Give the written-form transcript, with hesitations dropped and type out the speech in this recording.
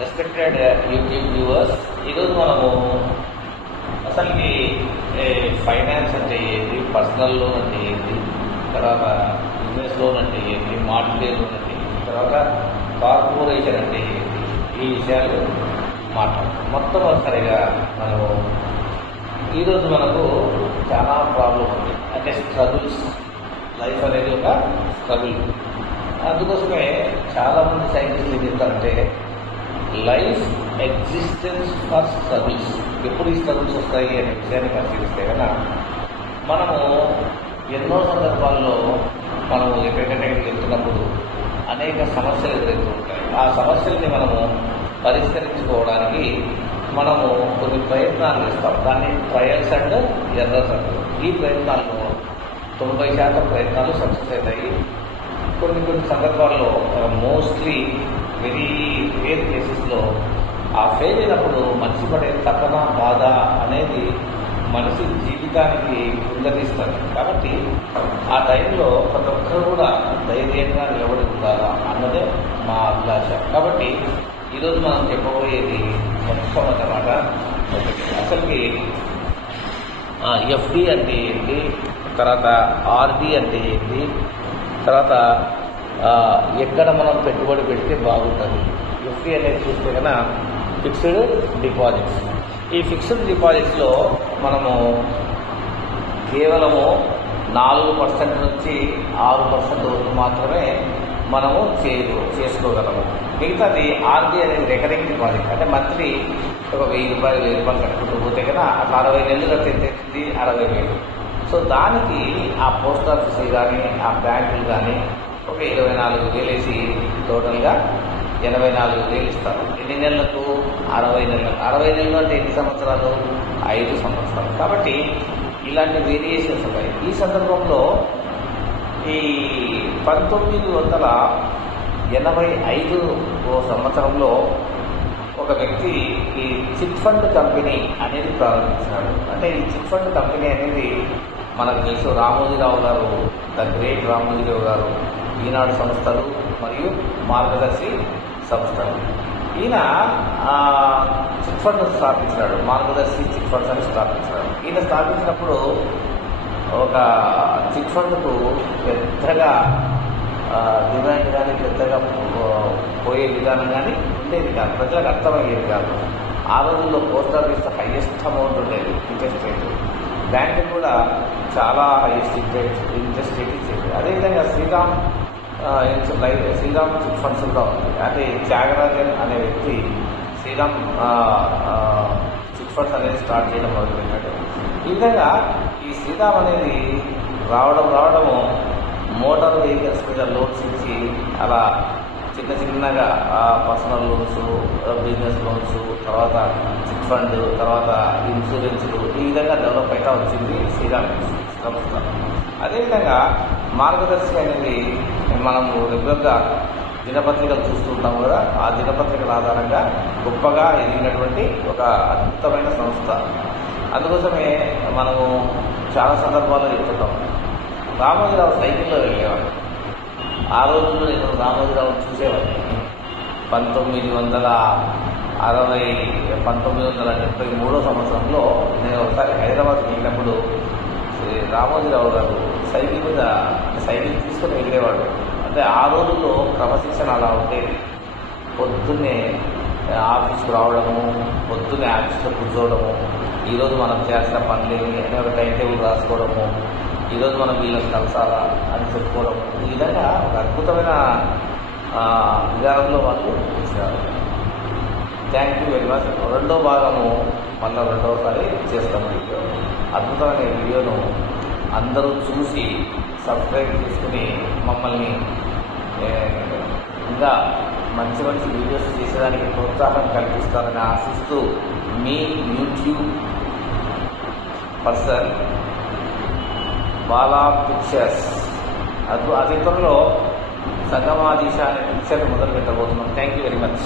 Respected YouTube viewers, ఈరోజు మనము అసలుకి ఫైనాన్స్ అంటే ఏంటి, పర్సనల్ లోన్ అంటే ఏంటి, తర్వాత బిజినెస్ లోన్ అంటే ఏంటి, మార్టిగేజ్ లోన్ అంటే ఏంటి, తర్వాత కార్పొరేషన్ అంటే ఏంటి, ఈ విషయాలు మాట్లాడతాం. మొట్టమొదటిసారిగా మనము ఈరోజు మనకు చాలా ప్రాబ్లం ఉంది, అంటే స్ట్రగుల్స్. లైఫ్ అనేది ఒక స్ట్రగుల్. అందుకోసమే చాలామంది సైంటిస్టులు ఏం చెప్తారంటే లైఫ్ ఎగ్జిస్టెన్స్ ఫర్ స్ట్రగుల్స్. ఎప్పుడు ఈ స్ట్రగుల్స్ వస్తాయి అనే విషయాన్ని పరిశీలిస్తే కనుక మనము ఎన్నో సందర్భాల్లో మనము ఎక్కడికక్కడికి వెళ్తున్నప్పుడు అనేక సమస్యలు ఎదురవుతూ ఉంటాయి. ఆ సమస్యల్ని మనము పరిష్కరించుకోవడానికి మనము కొన్ని ప్రయత్నాలు చేస్తాం. దాన్ని ట్రయల్స్ అండ్ ఎర్రర్స్ అంటారు. ఈ ప్రయత్నాల్లో 90% ప్రయత్నాలు సక్సెస్ అవుతాయి. కొన్ని సందర్భాల్లో మోస్ట్లీ వెరీ రేర్ కేసెస్లో ఆ ఫెయిల్ అయినప్పుడు మనిషి పడే తపన, బాధ అనేది మనిషి జీవితానికి కుందరిస్తారు. కాబట్టి ఆ టైంలో ప్రతి ఒక్కరు కూడా ధైర్యంగా నిలబడి ఉండాలా అన్నదే మా అభిలాష. కాబట్టి ఈరోజు మనం చెప్పబోయేది మొట్టమొదట అసలుకి ఎఫ్డి అంటే ఏంటి, తర్వాత ఆర్డి అంటే ఏంటి, తర్వాత ఎక్కడ మనం పెట్టుబడి పెడితే బాగుంటుంది. ఎఫ్డి అనేది చూస్తే కనుక ఫిక్స్డ్ డిపాజిట్స్. ఈ ఫిక్స్డ్ డిపాజిట్స్లో మనము కేవలము 4% నుంచి 6% వరకు మాత్రమే మనము చేసుకోగలము. మిగతాది ఆర్డి అనేది రికరింగ్ డిపాజిట్. అంటే మంత్లీ ఒక 1000 రూపాయలు 1000 రూపాయలు కట్టుకుంటూ పోతే కనుక 60 నెలలు కట్టేది 60,000. సో దానికి ఆ పోస్ట్ ఆఫీసులు కానీ ఆ బ్యాంకులు కానీ ఒక 24,000 వేసి టోటల్గా 84,000 ఇస్తారు. ఎన్ని నెలలకు? 60 నెలలకు. 60 నెలలు అంటే ఎన్ని సంవత్సరాలు? 5 సంవత్సరాలు. కాబట్టి ఇలాంటి వేరియేషన్స్ ఉంటాయి. ఈ సందర్భంలో ఈ 1985 సంవత్సరంలో ఒక వ్యక్తి ఈ చిట్ ఫండ్ కంపెనీ అనేది ప్రారంభించినాడు. అంటే ఈ చిట్ ఫండ్ కంపెనీ అనేది మనకు తెలుసు, రామోజీరావు గారు, ద గ్రేట్ రామోజీరావు గారు, ఈనాడు సంస్థలు మరియు మార్గదర్శి సంస్థలు. ఈయన చిట్ ఫండ్ స్థాపించినాడు, మార్గదర్శి చిట్ ఫండ్స్ అని స్థాపించినాడు. ఈయన స్థాపించినప్పుడు ఒక చిట్ ఫండ్కు పెద్దగా డిమాండ్ కానీ పెద్దగా పోయే విధానం కానీ ఉండేది కాదు, ప్రజలకు అర్థమయ్యేది కాదు. ఆ రోజుల్లో పోస్ట్ ఆఫీస్ హైయెస్ట్ అమౌంట్ ఉండేది ఇంట్రెస్ట్ రేట్, బ్యాంకు కూడా చాలా హైయెస్ట్ ఇంట్రెస్ట్ రేట్ ఇచ్చేది. అదేవిధంగా శ్రీరామ్ చిట్ ఫండ్స్ కూడా ఉంది. అంటే త్యాగరాజన్ అనే వ్యక్తి శ్రీరామ్ చిట్ ఫండ్స్ అనేది స్టార్ట్ చేయడం మొదలుపెట్టాడు. ఈ విధంగా ఈ శ్రీరామ్ అనేది రావడము మోటార్ వెహికల్స్ మీద లోన్స్ ఇచ్చి అలా చిన్నగా పర్సనల్ లోన్స్, బిజినెస్ లోన్స్, తర్వాత చిట్ ఫండ్, తర్వాత ఇన్సూరెన్స్లు, ఈ విధంగా డెవలప్ అవుతా వచ్చింది శ్రీరామ్ సంస్థ. అదేవిధంగా మార్గదర్శి అనేది మనము రెగ్యులర్గా దినపత్రికలు చూస్తుంటాం కదా, ఆ దినపత్రికల ఆధారంగా గొప్పగా ఎదిగినటువంటి ఒక అద్భుతమైన సంస్థ. అందుకోసమే మనము చాలా సందర్భాల్లో చెప్తుంటాం. రామోజీరావు సైకిల్లో వెళ్ళేవాడు. ఆ రోజుల్లో నేను రామోజీరావుని చూసేవాడిని. 1973 సంవత్సరంలో నేను ఒకసారి హైదరాబాద్కి వెళ్ళినప్పుడు రామోజీరావు గారు సైకిల్ తీసుకొని వెళ్ళేవాడు. అంటే ఆ రోజుల్లో క్రమశిక్షణ అలా ఉండేది. పొద్దున్నే ఆఫీస్కి రావడము, పొద్దున్నే ఆఫీస్లో కూర్చోవడము, ఈరోజు మనం చేసిన పనులేమి అనే ఒక టైం టేబుల్ రాసుకోవడము, ఈరోజు మనం వీళ్ళని కలసాలా అని చెప్పుకోవడం, ఈ విధంగా ఒక అద్భుతమైన విధానంలో వాళ్ళు ఇచ్చినారు. Thank you very much. రెండో భాగము మళ్ళీ రెండవసారి చేస్తాము. వీడియో అద్భుతమైన వీడియోను అందరూ చూసి సబ్స్క్రైబ్ చేసుకుని మమ్మల్ని ఇంకా మంచి వీడియోస్ చేసేదానికి ప్రోత్సాహం కల్పిస్తారని ఆశిస్తూ మీ యూట్యూబ్ పర్సన్ బాలా పిక్చర్స్. అతి త్వరలో సంగమాధీశ అనే పిక్చర్ మొదలు పెట్టబోతున్నాం. Thank you very much.